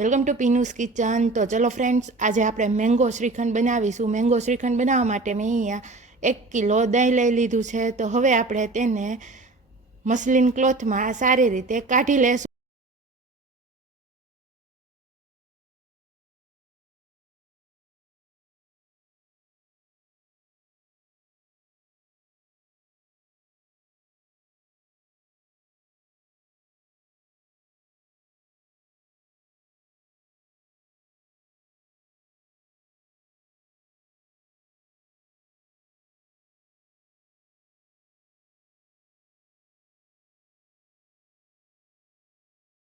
Welcome to પીનુસ kitchen. તો ચલો friends આજે આપણે મેંગો શ્રીખંડ બનાવીશું. મેંગો શ્રીખંડ બનાવવા માટે મેં અહીંયા એક કિલો દહીં લઈ લીધું છે. તો હવે આપણે તેને મસલિન ક્લોથમાં સારી રીતે કાઢી લેશું.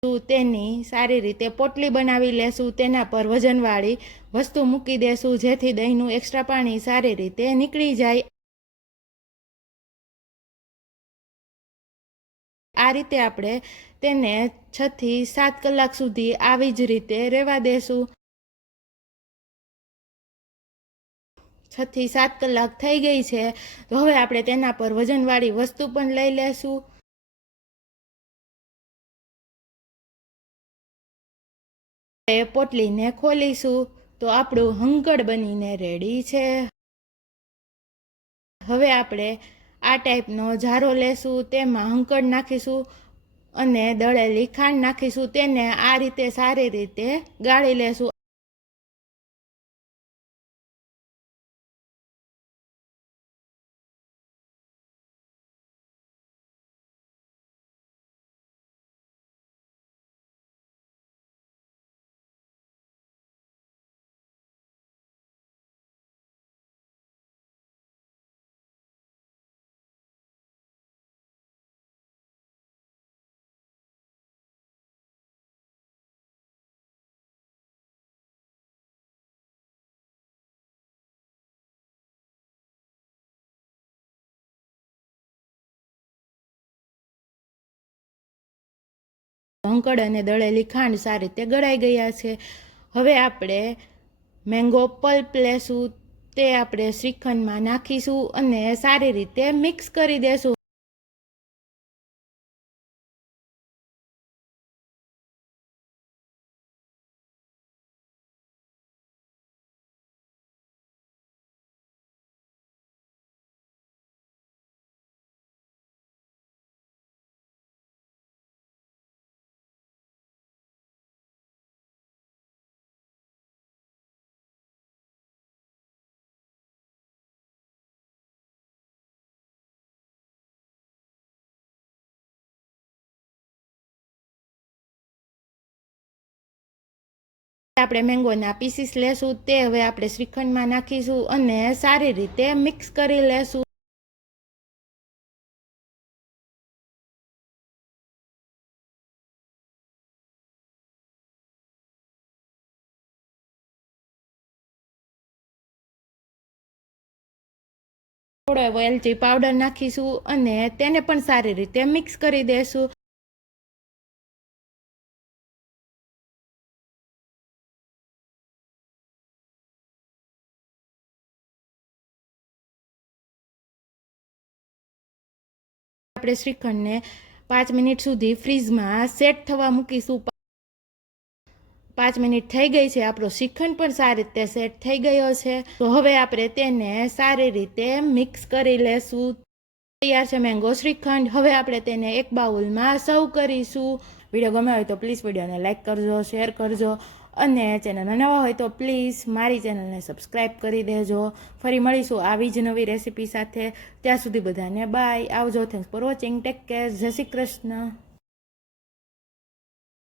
તેની સારી રીતે પોટલી બનાવી લેશું, તેના પર વજનવાળી વસ્તુ મૂકી દેશું, જેથી દહીંનું એક્સ્ટ્રા પાણી સારી રીતે નીકળી જાય. આ રીતે આપણે તેને છથી સાત કલાક સુધી આવી જ રીતે રહેવા દેશું. છથી સાત કલાક થઈ ગઈ છે, તો હવે આપણે તેના પર વજનવાળી વસ્તુ પણ લઈ લેશું. પોટલીને ખોલીશું તો આપણું હંકડ બનીને રેડી છે. હવે આપણે આ ટાઈપનો જારો લેશું, તેમાં હંકડ નાખીશું અને દળેલી ખાંડ નાખીશું. તેને આ રીતે સારી રીતે ગાળી લેશું. હંકડ અને દળેલી ખાંડ સારી રીતે ગળાઈ ગયા છે. હવે આપણે મેંગો પલ્પ લેશું, તે આપણે શ્રીખંડમાં નાખીશું અને સારી રીતે મિક્સ કરી દેશું. આપણે મેંગોના પીસીસ લેશું, તે હવે આપણે શ્રીખંડમાં નાખીશું અને સારી રીતે મિક્સ કરી લેશું. થોડો એલચી પાવડર નાખીશું અને તેને પણ સારી રીતે મિક્સ કરી દેશું. આપણે શ્રીખંડને પાંચ મિનિટ સુધી ફ્રીઝમાં સેટ થવા મૂકીશું. પાંચ મિનિટ થઈ ગઈ છે, આપણો શ્રીખંડ પણ સારી રીતે સેટ થઈ ગયો છે. તો હવે આપણે તેને સારી રીતે મિક્સ કરી લેશું. તૈયાર છે મેંગો શ્રીખંડ. હવે આપણે તેને એક બાઉલમાં સર્વ કરીશું. વીડિયો ગમે હોય તો પ્લીઝ વિડીયોને લાઇક કરજો શેર કરજો. અને ચેનલમાં નવા હોય તો પ્લીઝ મારી ચેનલને સબસ્ક્રાઈબ કરી દેજો. ફરી મળીશું આવી જ નવી રેસીપી સાથે. ત્યાં સુધી બધાને બાય આવજો. Thanks for watching take care જય શ્રી કૃષ્ણ.